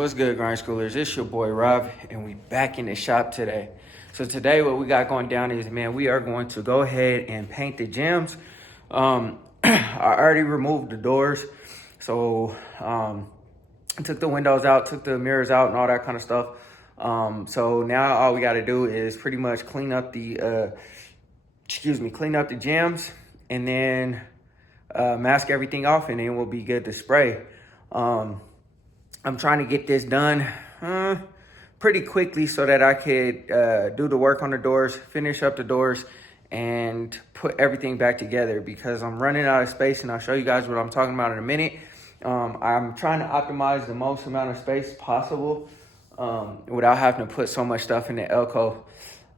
What's good, grind schoolers? It's your boy Rob, and we back in the shop today. So today, what we got going down is, man, we are going to go ahead and paint the Jambs. I already removed the doors, so I took the windows out, took the mirrors out, and all that kind of stuff. So now all we got to do is pretty much clean up the Jambs, and then mask everything off, and then we'll be good to spray. I'm trying to get this done pretty quickly so that I could do the work on the doors, finish up the doors, and put everything back together because I'm running out of space, and I'll show you guys what I'm talking about in a minute. I'm trying to optimize the most amount of space possible without having to put so much stuff in the Elko.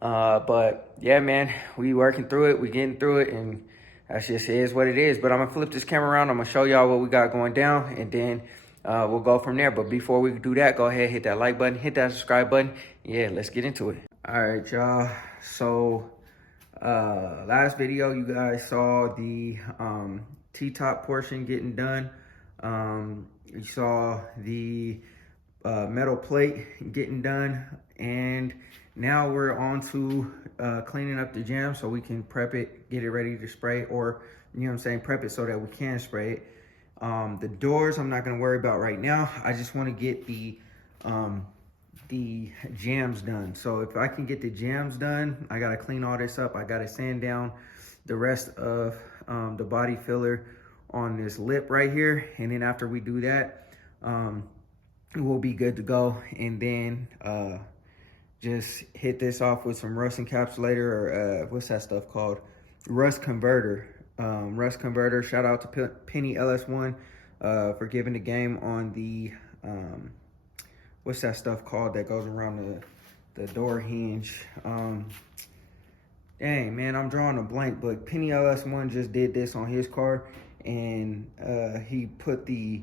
But yeah, man, we working through it, we getting through it, and that just is what it is. But I'm gonna flip this camera around, I'm gonna show y'all what we got going down, and then we'll go from there. But before we do that, go ahead, hit that like button, hit that subscribe button. Yeah, let's get into it. All right, y'all. So last video, you guys saw the T-top portion getting done. You saw the metal plate getting done, and now we're on to cleaning up the Jambs so we can prep it, get it ready to spray, or, you know what I'm saying, prep it so that we can spray it. The doors I'm not gonna worry about right now. I just want to get the Jambs done. So if I can get the Jambs done, I gotta clean all this up. I gotta sand down the rest of the body filler on this lip right here, and then after we do that, we'll be good to go. And then just hit this off with some rust encapsulator, or what's that stuff called? Rust converter. Rust converter. Shout out to Penny LS1 for giving the game on the what's that stuff called that goes around the door hinge. Dang, man, I'm drawing a blank, but Penny LS1 just did this on his car, and he put the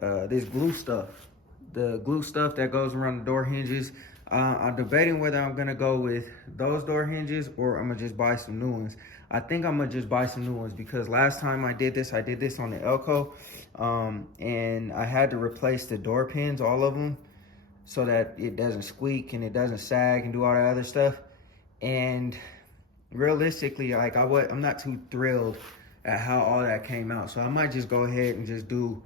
this glue stuff, the glue stuff that goes around the door hinges. I'm debating whether I'm gonna go with those door hinges or I'm gonna just buy some new ones. I think I'm gonna just buy some new ones because last time I did this on the Elko, and I had to replace the door pins, all of them, so that it doesn't squeak and it doesn't sag and do all that other stuff. And realistically, like I'm not too thrilled at how all that came out. So I might just go ahead and just do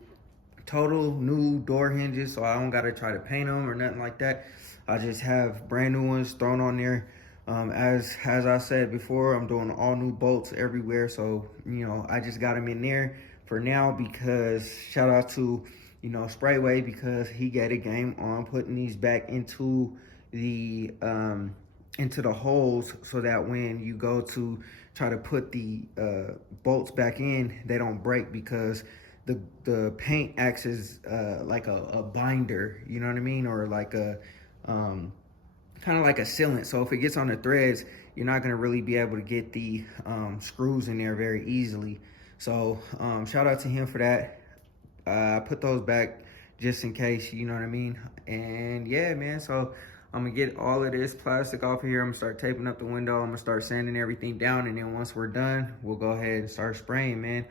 total new door hinges, so I don't gotta try to paint them or nothing like that. I just have brand new ones thrown on there. As I said before, I'm doing all new bolts everywhere, so you know I just got them in there for now because shout out to, you know, Sprayway, because he got a game on putting these back into the holes so that when you go to try to put the bolts back in, they don't break, because the paint acts as like a binder, you know what I mean, or like a kind of like a sealant. So if it gets on the threads, you're not gonna really be able to get the screws in there very easily. So shout out to him for that. I put those back just in case, you know what I mean. And yeah, man, so I'm gonna get all of this plastic off of here. I'm gonna start taping up the window. I'm gonna start sanding everything down, and then once we're done, we'll go ahead and start spraying, man.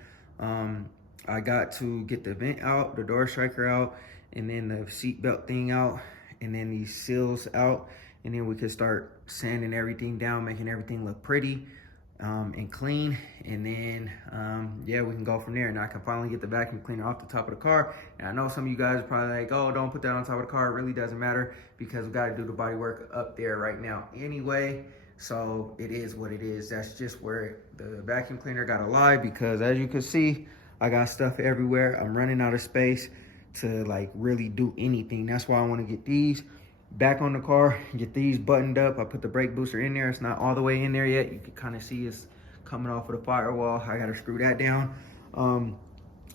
I got to get the vent out, the door striker out, and then the seat belt thing out, and then these seals out, and then we could start sanding everything down, making everything look pretty and clean. And then yeah, we can go from there, and I can finally get the vacuum cleaner off the top of the car. And I know some of you guys are probably like, oh, don't put that on top of the car. It really doesn't matter because we got to do the body work up there right now anyway. So it is what it is. That's just where the vacuum cleaner got to lie, because as you can see, I got stuff everywhere. I'm running out of space to like really do anything. That's why I want to get these back on the car, get these buttoned up. I put the brake booster in there. It's not all the way in there yet. You can kind of see it's coming off of the firewall. I got to screw that down.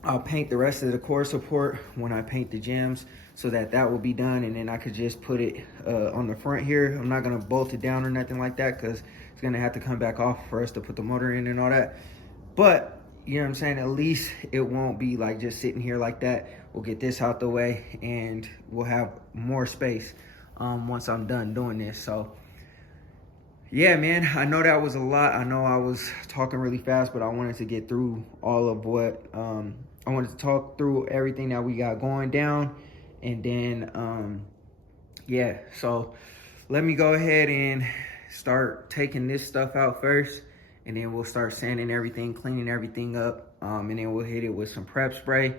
I'll paint the rest of the core support when I paint the Jambs, so that will be done, and then I could just put it on the front here. I'm not gonna bolt it down or nothing like that because it's gonna have to come back off for us to put the motor in and all that. But you know what I'm saying, at least it won't be like just sitting here like that. We'll get this out the way, and we'll have more space once I'm done doing this. So yeah, man, I know that was a lot. I know I was talking really fast, but I wanted to get through all of what I wanted to talk through everything that we got going down, And then yeah, so let me go ahead and start taking this stuff out first, and then we'll start sanding everything, cleaning everything up, and then we'll hit it with some prep spray.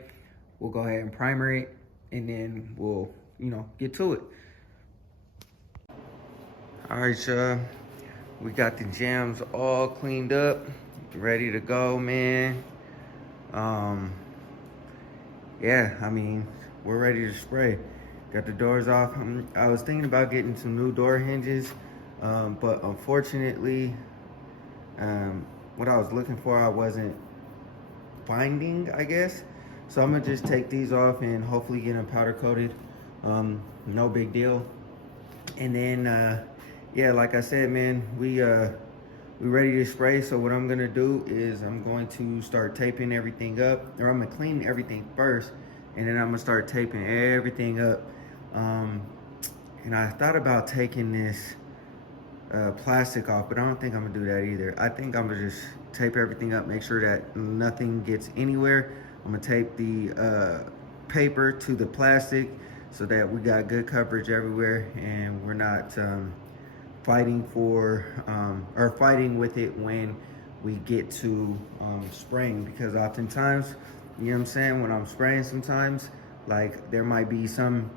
We'll go ahead and primer it, and then we'll, get to it. All right, y'all. We got the Jambs all cleaned up, ready to go, man. Yeah, I mean, we're ready to spray. Got the doors off. I was thinking about getting some new door hinges, but unfortunately, what I was looking for, I wasn't finding, I guess. So I'm gonna just take these off and hopefully get them powder coated. No big deal. And then, yeah, like I said, man, we ready to spray. So what I'm gonna do is I'm going to start taping everything up, or I'm gonna clean everything first, and then I'm gonna start taping everything up. And I thought about taking this plastic off, but I don't think I'm gonna do that either. I think I'm gonna just tape everything up, make sure that nothing gets anywhere. I'm gonna tape the paper to the plastic so that we got good coverage everywhere, and we're not fighting with it when we get to spraying, because oftentimes, you know what I'm saying, when I'm spraying sometimes, like there might be some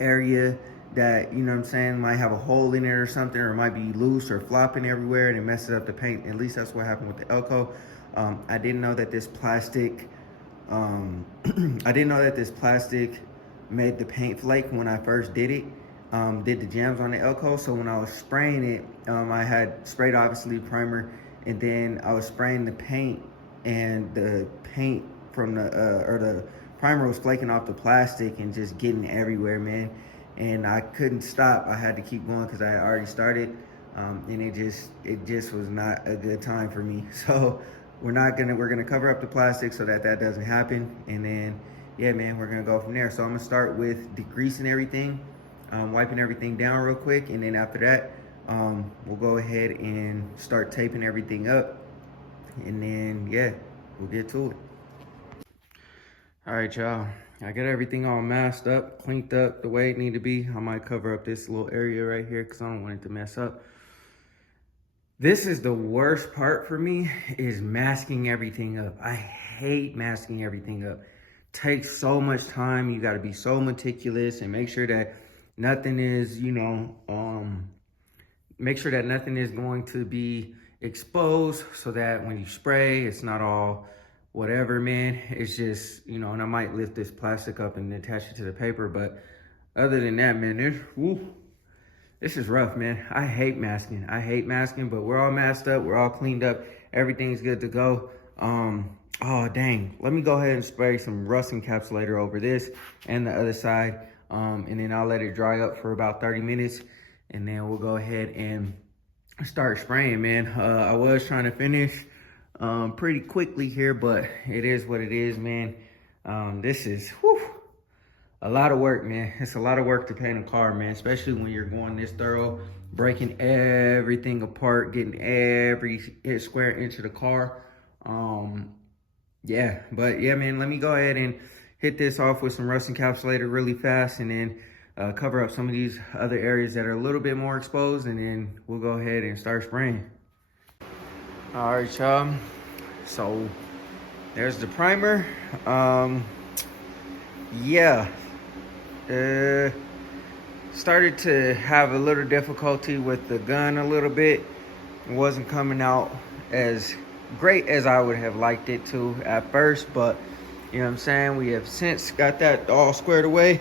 area that, you know what I'm saying, might have a hole in it or something, or it might be loose or flopping everywhere, and it messes up the paint. At least that's what happened with the Elko. I didn't know that this plastic made the paint flake when I first did it. Did the Jambs on the Elko. So when I was spraying it, I had sprayed obviously primer, and then I was spraying the paint, and the paint from the primer was flaking off the plastic and just getting everywhere, man. And I couldn't stop. I had to keep going because I had already started, and it just was not a good time for me. So we're gonna cover up the plastic so that doesn't happen, and then yeah, man, we're gonna go from there. So I'm gonna start with degreasing everything, wiping everything down real quick, and then after that, we'll go ahead and start taping everything up, and then yeah, we'll get to it. All right, y'all, I got everything all masked up, cleaned up the way it need to be. I might cover up this little area right here because I don't want it to mess up. This is the worst part for me, is masking everything up. I hate masking everything up. Takes so much time. You got to be so meticulous and make sure that nothing is, make sure that nothing is going to be exposed, so that when you spray, it's not all whatever, man. It's just, and I might lift this plastic up and attach it to the paper, but other than that, man, this is rough, man. I hate masking, but we're all masked up, we're all cleaned up, everything's good to go. Oh dang, let me go ahead and spray some rust encapsulator over this and the other side, and then I'll let it dry up for about 30 minutes, and then we'll go ahead and start spraying, man. I was trying to finish pretty quickly here, but it is what it is, man. This is a lot of work, man. It's a lot of work to paint a car, man, especially when you're going this thorough, breaking everything apart, getting every square inch of the car. Yeah, but yeah, man, let me go ahead and hit this off with some rust encapsulator really fast, and then cover up some of these other areas that are a little bit more exposed, and then we'll go ahead and start spraying. All right, y'all, so there's the primer. Yeah, started to have a little difficulty with the gun a little bit. It wasn't coming out as great as I would have liked it to at first, but you know what I'm saying, we have since got that all squared away,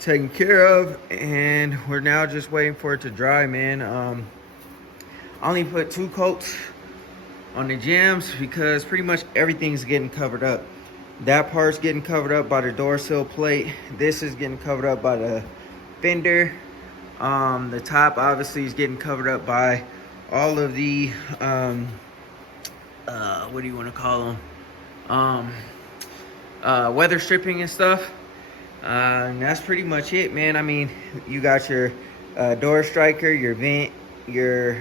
taken care of, and we're now just waiting for it to dry, man. I only put 2 coats on the Jambs because pretty much everything's getting covered up. That part's getting covered up by the door sill plate. This is getting covered up by the fender. The top obviously is getting covered up by all of the what do you want to call them, weather stripping and stuff, and that's pretty much it, man. I mean, you got your door striker, your vent, your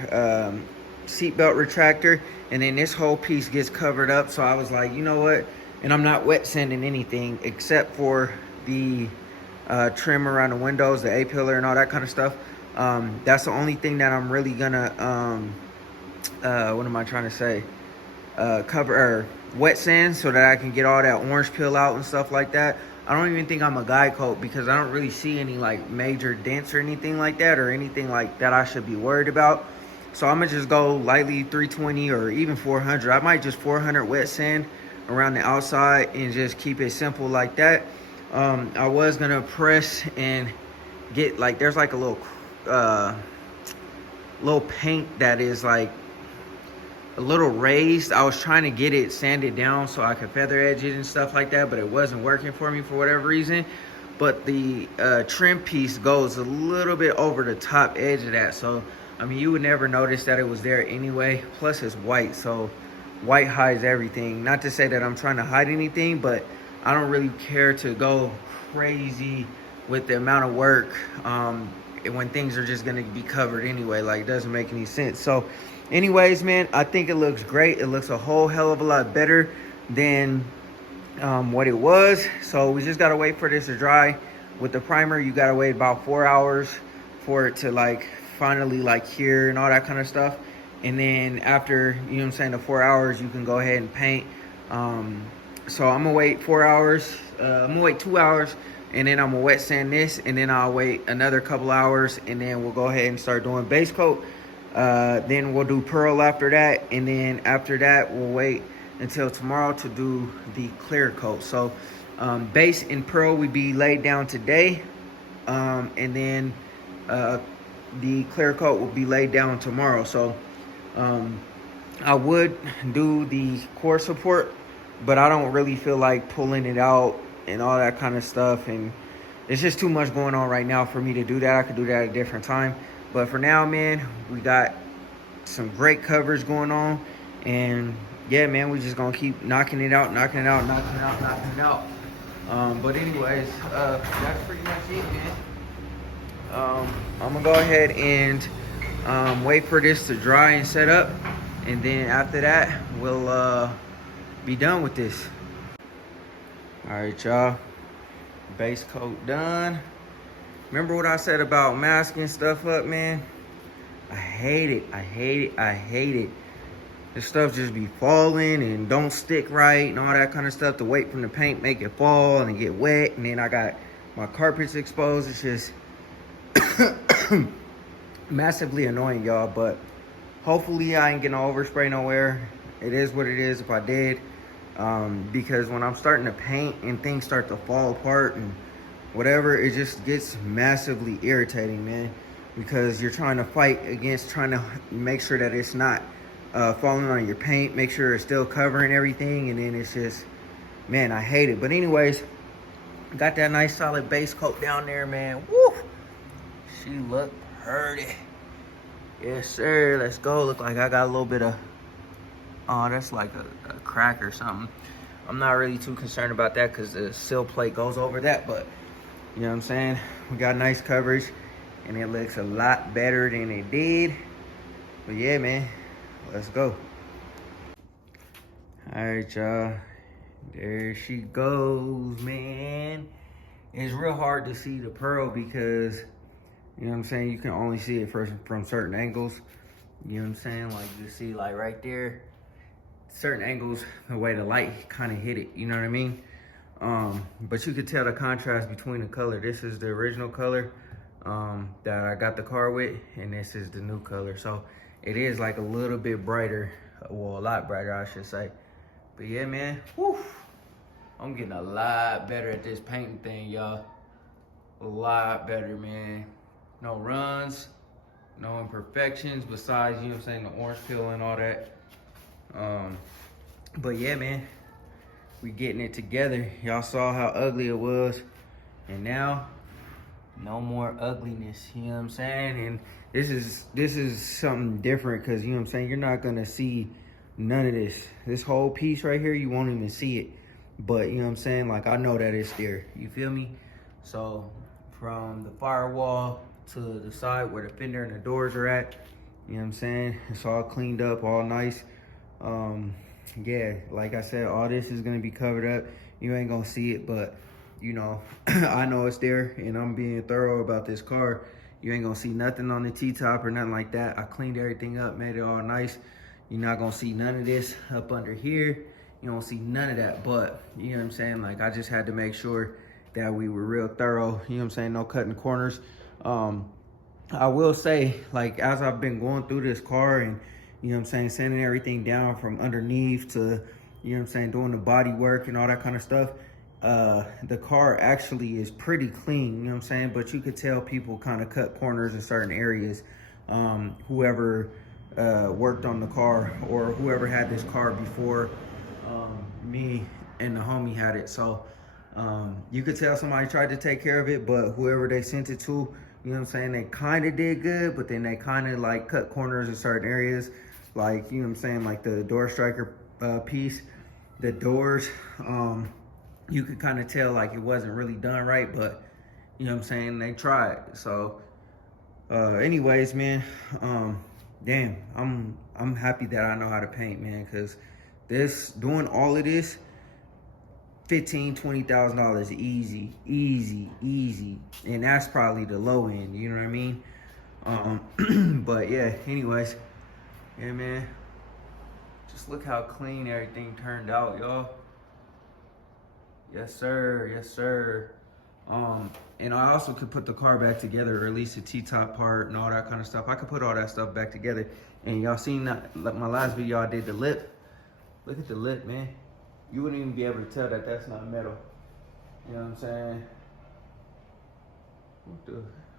seatbelt retractor, and then this whole piece gets covered up. So I was like, you know what, and I'm not wet sanding anything except for the trim around the windows, the A-pillar and all that kind of stuff. That's the only thing that I'm really gonna, what am I trying to say? Cover or wet sand so that I can get all that orange peel out and stuff like that. I don't even think I'm a guide coat because I don't really see any like major dents or anything like that, or anything like that I should be worried about. So I'm gonna just go lightly 320 or even 400. I might just 400 wet sand around the outside and just keep it simple like that. I was gonna press and get like, there's like a little paint that is like a little raised. I was trying to get it sanded down so I could feather edge it and stuff like that, but it wasn't working for me for whatever reason. But the trim piece goes a little bit over the top edge of that, so I mean you would never notice that it was there anyway. Plus it's white, so white hides everything. Not to say that I'm trying to hide anything, but I don't really care to go crazy with the amount of work when things are just going to be covered anyway. Like, it doesn't make any sense. So anyways, man, I think it looks great. It looks a whole hell of a lot better than what it was. So we just got to wait for this to dry. With the primer, you got to wait about 4 hours for it to like finally like cure and all that kind of stuff. And then after, you know what I'm saying, the 4 hours, you can go ahead and paint. So I'm gonna wait 4 hours. I'm gonna wait 2 hours, and then I'm gonna wet sand this, and then I'll wait another couple hours, and then we'll go ahead and start doing base coat. Then we'll do pearl after that, and then after that we'll wait until tomorrow to do the clear coat. So base and pearl will be laid down today, and then the clear coat will be laid down tomorrow. So I would do the core support, but I don't really feel like pulling it out and all that kind of stuff, and it's just too much going on right now for me to do that. I could do that at a different time, but for now, man, we got some great coverage going on, and yeah, man, we just gonna keep knocking it out. But anyways, that's pretty much it, man. I'm gonna go ahead and wait for this to dry and set up, and then after that we'll be done with this. All right, y'all, base coat done. Remember what I said about masking stuff up, man? I hate it. This stuff just be falling and don't stick right and all that kind of stuff. The weight from the paint make it fall and get wet, and then I got my carpets exposed. It's just massively annoying, y'all, but hopefully I ain't getting no overspray nowhere. It is what it is if I did, because when I'm starting to paint and things start to fall apart and whatever, it just gets massively irritating, man, because you're trying to fight against trying to make sure that it's not falling on your paint, make sure it's still covering everything, and then it's just, man, I hate it. But anyways, got that nice solid base coat down there, man. Woo! She look pretty. Yes, sir. Let's go. Look like I got a little bit of, oh, that's like a crack or something. I'm not really too concerned about that because the sill plate goes over that, but you know what I'm saying? We got nice coverage, and it looks a lot better than it did. But yeah, man, let's go. All right, y'all. There she goes, man. It's real hard to see the pearl because, you know what I'm saying, you can only see it from certain angles. You know what I'm saying? Like, you see, like, right there, certain angles, the way the light kind of hit it, you know what I mean? But you could tell the contrast between the color. This is the original color that I got the car with, and this is the new color. So it is like a little bit brighter, well, a lot brighter, I should say. But yeah, man, whew, I'm getting a lot better at this painting thing, y'all. A lot better, man. No runs, no imperfections besides, you know what I'm saying, the orange peel and all that. But yeah, man, we getting it together. Y'all saw how ugly it was, and now no more ugliness, you know what I'm saying? And this is something different, because, you know what I'm saying, you're not gonna see none of this whole piece right here. You won't even see it, but you know what I'm saying, like, I know that it's there, you feel me? So from the firewall to the side where the fender and the doors are at, you know what I'm saying, it's all cleaned up, all nice. Yeah, like I said, all this is gonna be covered up. You ain't gonna see it, but you know, I know it's there and I'm being thorough about this car. You ain't gonna see nothing on the T-top or nothing like that. I cleaned everything up, made it all nice. You're not gonna see none of this up under here. You don't see none of that, but you know what I'm saying? Like, I just had to make sure that we were real thorough, you know what I'm saying? No cutting corners. I will say, like, as I've been going through this car and, you know what I'm saying, sanding everything down from underneath to, you know what I'm saying, doing the body work and all that kind of stuff, the car actually is pretty clean, you know what I'm saying? But you could tell people kind of cut corners in certain areas. Whoever worked on the car or whoever had this car before me and the homie had it. So you could tell somebody tried to take care of it, but whoever they sent it to, you know what I'm saying, they kind of did good, but then they kind of like cut corners in certain areas. Like, you know what I'm saying, like the door striker piece, the doors, you could kind of tell like it wasn't really done right, but you know what I'm saying, they tried. So anyways, man, damn, I'm happy that I know how to paint, man, because doing all of this, $15,000-$20,000 easy, and that's probably the low end, you know what I mean? But yeah, anyways, yeah, man, just look how clean everything turned out, y'all. Yes sir, yes sir. And I also could put the car back together, or at least the T-top part and all that kind of stuff. I could put all that stuff back together. And y'all seen that, like my last video, I did the lip. Look at the lip, man. You wouldn't even be able to tell that that's not metal. You know what I'm saying?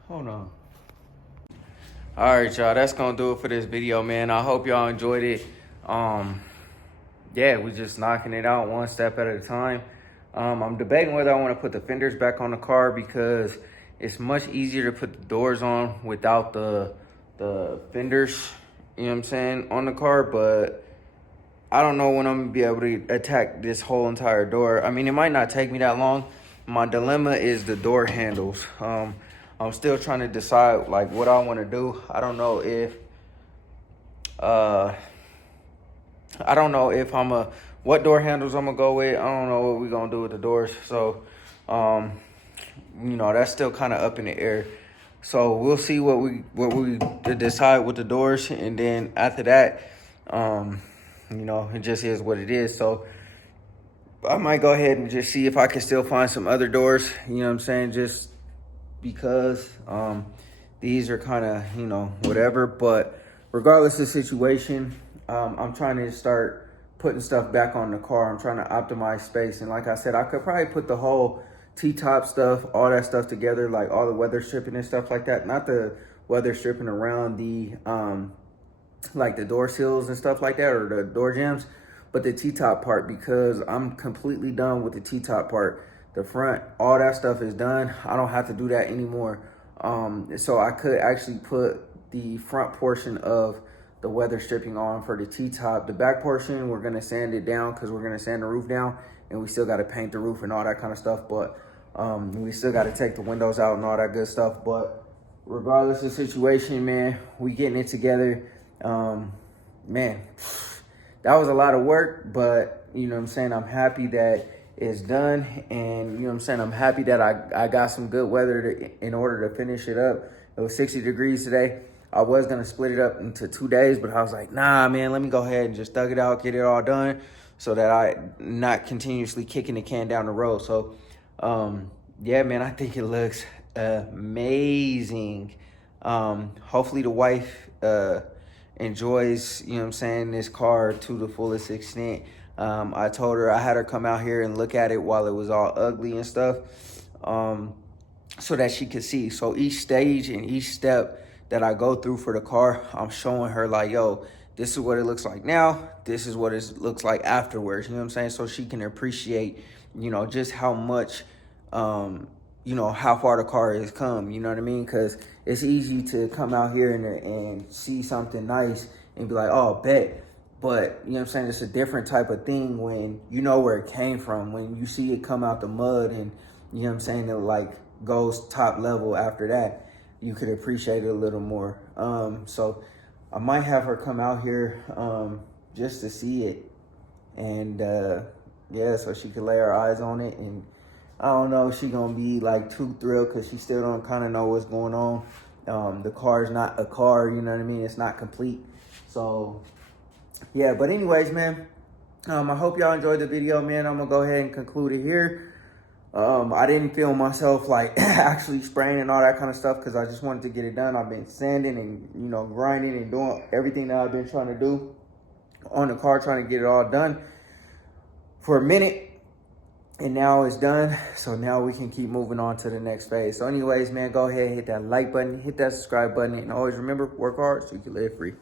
Hold on. All right, y'all, that's gonna do it for this video, man. I hope y'all enjoyed it. Yeah, we just knocking it out one step at a time. I'm debating whether I want to put the fenders back on the car because it's much easier to put the doors on without the fenders, you know what I'm saying, on the car. But I don't know when I'm gonna be able to attack this whole entire door. I mean, it might not take me that long. My dilemma is the door handles. I'm still trying to decide like what I want to do. I don't know if what door handles I'm gonna go with. I don't know what we're gonna do with the doors. So, you know, that's still kind of up in the air. So we'll see what we decide with the doors, and then after that, you know, it just is what it is. So I might go ahead and just see if I can still find some other doors. You know what I'm saying? Just because these are kind of, you know, whatever. But regardless of the situation, I'm trying to start putting stuff back on the car. I'm trying to optimize space. And like I said, I could probably put the whole T-top stuff, all that stuff together, like all the weather stripping and stuff like that. Not the weather stripping around the, like the door seals and stuff like that, or the door jambs, but the T-top part, because I'm completely done with the T-top part. The front, all that stuff is done. I don't have to do that anymore. So I could actually put the front portion of the weather stripping on for the T-top. The back portion, we're gonna sand it down because we're gonna sand the roof down, and we still gotta paint the roof and all that kind of stuff. But we still gotta take the windows out and all that good stuff. But regardless of the situation, man, we getting it together. Man, that was a lot of work, but you know what I'm saying, I'm happy that it's done, and you know what I'm saying, I'm happy that I got some good weather in order to finish it up. It was 60 degrees today. I was gonna split it up into 2 days, but I was like, nah, man, let me go ahead and just thug it out, get it all done, so that I not continuously kicking the can down the road. So, yeah, man, I think it looks amazing. Hopefully the wife enjoys, you know what I'm saying, this car to the fullest extent. I told her I had her come out here and look at it while it was all ugly and stuff, so that she could see. So each stage and each step that I go through for the car, I'm showing her like, yo, this is what it looks like now. This is what it looks like afterwards. You know what I'm saying? So she can appreciate, you know, just how much, you know, how far the car has come. You know what I mean? Because it's easy to come out here and see something nice and be like, oh, bet. But, you know what I'm saying, it's a different type of thing when you know where it came from. When you see it come out the mud and, you know what I'm saying, it like goes top level after that, you could appreciate it a little more. So I might have her come out here just to see it. And, yeah, so she could lay her eyes on it and I don't know if she gonna be like too thrilled because she still don't kind of know what's going on. The car is not a car, you know what I mean? It's not complete. So yeah, but anyways, man, I hope y'all enjoyed the video, man. I'm gonna go ahead and conclude it here. I didn't film myself like actually spraying and all that kind of stuff because I just wanted to get it done. I've been sanding and, you know, grinding and doing everything that I've been trying to do on the car, trying to get it all done for a minute. And now it's done. So now we can keep moving on to the next phase. So anyways, man, go ahead, hit that like button, hit that subscribe button. And always remember, work hard so you can live free.